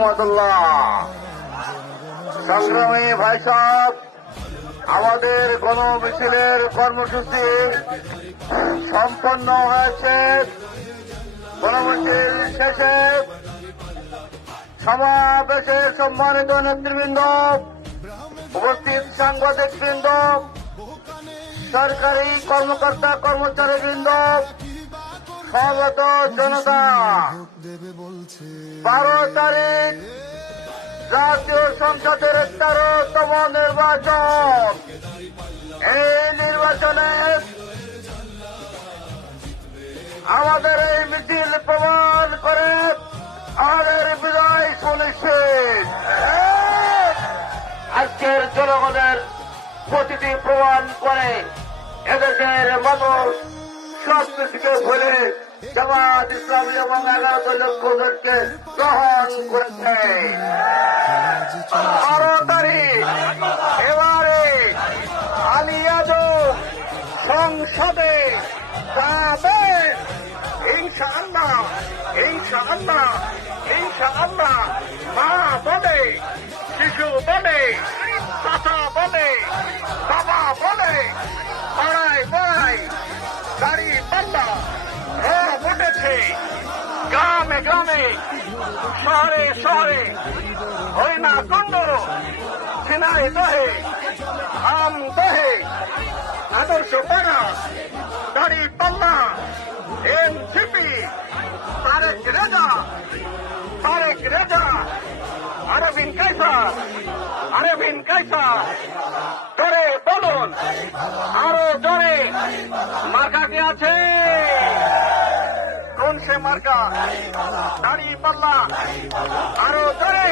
রহমতুল্লাহ। সংগ্রামী ভাই সাহেব, আমাদের গণমিছিলের কর্মসূচি সম্পন্ন হয়েছে। গণমিছিল শেষে সমাবেশের সম্মানিত নেতৃবৃন্দ, উপস্থিত সাংবাদিকবৃন্দ, সরকারি কর্মকর্তা কর্মচারীবৃন্দ, সমবেত জনতা, 12 তারিখ জাতীয় সংসদের 13তম নির্বাচন। এই নির্বাচনে আমাদের এই মিছিল প্রমাণ করে আমাদের বিজয় সুনিশ্চিত। আজকের জনগণের প্রতিটি প্রমাণ করে এদেশের মানুষ সবকিছুকে ভুলে জামাত ইসলামী এবং 11 লক্ষ ভোটকে গ্রহণ করেছে। 12 তারিখ এবারে আলিয়াদব সংসদে যাবেন ইনশাআল্লাহ, ইনশাআল্লাহ, ইনশাআল্লাহ। মা বলে, শিশু বলে, চাচা বলে, বাবা বলে, পাড়ায় পাড়ায় গাড়ি পাল্লা উঠেছে, গ্রামে গ্রামে, শহরে শহরে, হরিণা কুণ্ড, ছিনাই দহে, আম দহে, আদর্শ পাড়া, গাড়ি পাল্লা, এনসিপি, তারেক রেজা, তারেক রেজা, আরবিন কায়সার, আরবিন কায়সার। জোরে বলুন, আরো জোরে। মার্কা কে আছে? কোন সে মার্কা? দাড়ি পাল্লা। আরো জোরে।